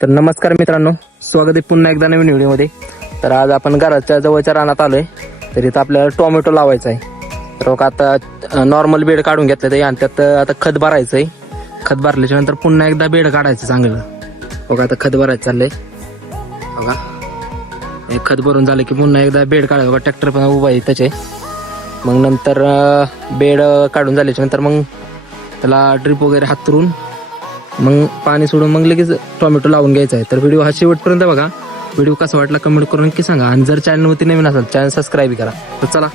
तर नमस्कार मित्रांनो स्वागत आहे पुन्हा एकदा नवीन व्हिडिओमध्ये. तर आज आपण घराच्या जवळच्या रानात आलोय. तर इथं आपल्याला टोमॅटो लावायचा आहे. तर बघा आता नॉर्मल बेड काढून घेतलं ते आणि त्यात आता खत भरायचं आहे. खत भरल्याच्या नंतर पुन्हा एकदा बेड काढायचं चांगलं. बघा आता खत भरायचं चाललंय. बघा. हे खत भरून झालं की पुन्हा एकदा बेड काढायचं. बघा ट्रॅक्टर पण उभा आहे त्याचे मग नंतर बेड काढून झाल्याच्यानंतर मग त्याला ड्रिप वगैरे हातरून मग पाणी सोडून मग लगेच टोमॅटो लावून घ्यायचा आहे. तर व्हिडिओ हा शेवटपर्यंत बघा. व्हिडिओ कसा वाटला कमेंट करून नक्की सांगा. आणि जर चॅनलवरती नवीन असेल चॅनल सबस्क्राईब करा. तर चला.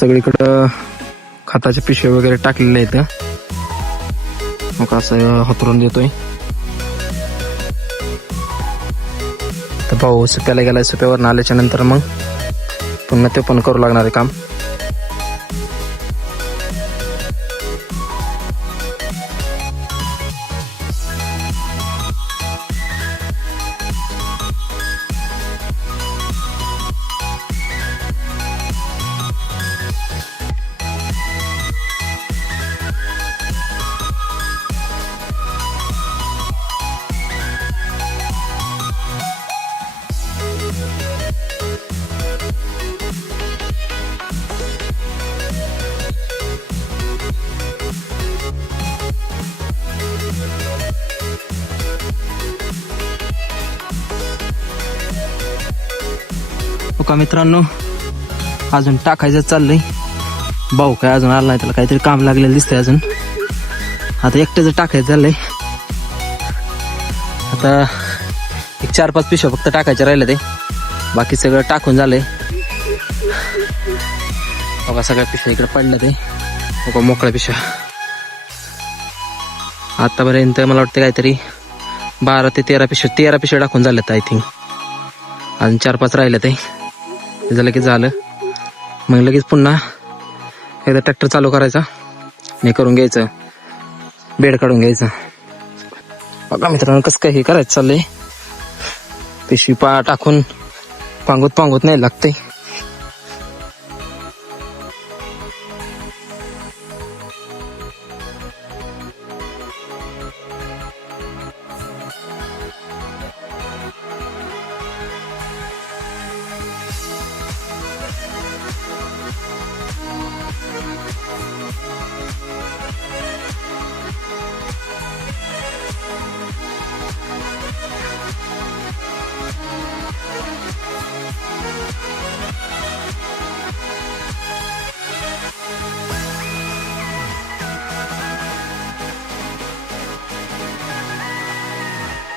सगळीकडं खताचे पिशवे वगैरे टाकलेले आहेत. मग असं हतरून देतोय. तर भाऊ सुप्याला गेलाय सुप्यावर आल्याच्यानंतर मग पुन्हा ते पण करू लागणार आहे काम. हो का मित्रांनो? अजून टाकायचं चाललंय. भाऊ काय अजून आला नाही त्याला काहीतरी काम लागलेलं दिसतंय अजून. आता एकट्याचं टाकायचं चाललंय. आता एक चार पाच पिशव्या फक्त टाकायचे राहिलं ते. बाकी सगळं टाकून झालंय. हो बघा सगळ्या पिशव्या इकडे पडलं ते. हो बघा मोकळ्या पिशव्या. आतापर्यंत मला वाटतं काहीतरी बारा ते तेरा पिशव्या तेरा पिशव्या टाकून झाल्यात आय थिंक अजून चार पाच राहिलं ते. त्याचं झालं की झालं मग लगेच पुन्हा एकदा ट्रॅक्टर चालू करायचा हे करून घ्यायचं. बेड काढून घ्यायचं. बघा मित्रांनो कसं काय हे करायचं चाललंय. पिशवी पा टाकून पांगूत पांगूत नाही लागतंय.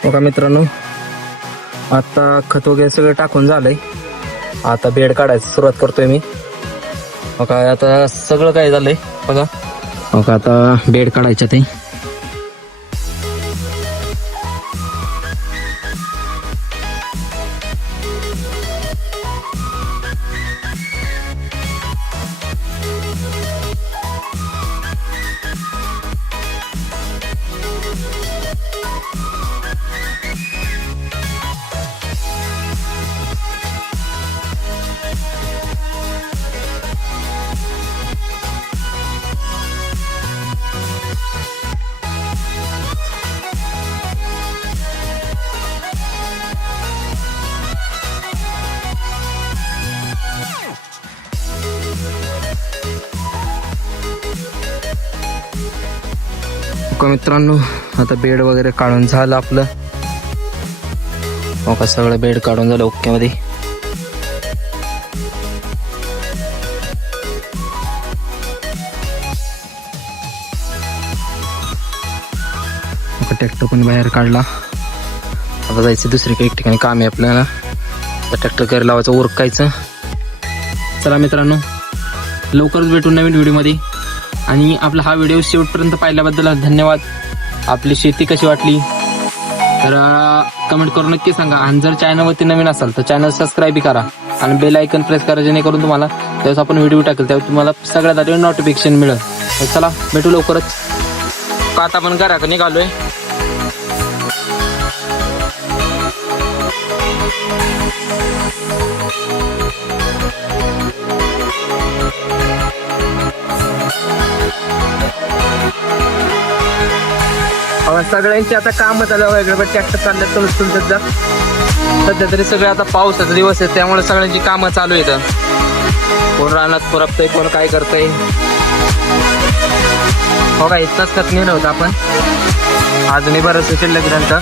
बघा मित्रांनो आता खत वगैरे सगळं टाकून झालंय. आता बेड काढायचं सुरुवात करतोय मी. बघा आता सगळं काय झालंय बघा. बघा आता बेड काढायचं ते मित्रांनो? आता बेड वगैरे काढून झालं आपलं. हो बघा सगळं बेड काढून झालं ओके मध्ये ट्रॅक्टर पण बाहेर काढला. आता जायचं दुसरीकडे एक ठिकाणी काम आहे आपल्याला ट्रॅक्टर घरी लावायचं ओरकायचं चला मित्रांनो लवकरच भेटू नवीन व्हिडिओमध्ये. आणि आपला हा व्हिडिओ शेवटपर्यंत पाहिल्याबद्दल धन्यवाद. आपली शेती कशी वाटली? तर कमेंट करून नक्की सांगा. आणि जर चॅनलवरती नवीन असाल तर चॅनल सबस्क्राईब करा. आणि बेल आयकन प्रेस करा जेणेकरून तुम्हाला त्यावेळेस आपण व्हिडिओ टाकेल त्यावेळेस तुम्हाला सगळ्यात आधी नोटिफिकेशन मिळेल. तर चला भेटू लवकरच. का आता आपण घरा निघालोय? अहो, सगळ्यांची आता काम झालं वगैरे ट्रॅक्टर चालले चलत चलत जा सध्या तरी सगळे आता पावसाचा दिवस आहे त्यामुळे सगळ्यांची कामं चालू आहेत. कोण रानात पुरपतंय कोण काय करतंय. हो का इतकाच खत नाही होतं आपण. अजूनही बरंच शिल्लक आहे त्यांचं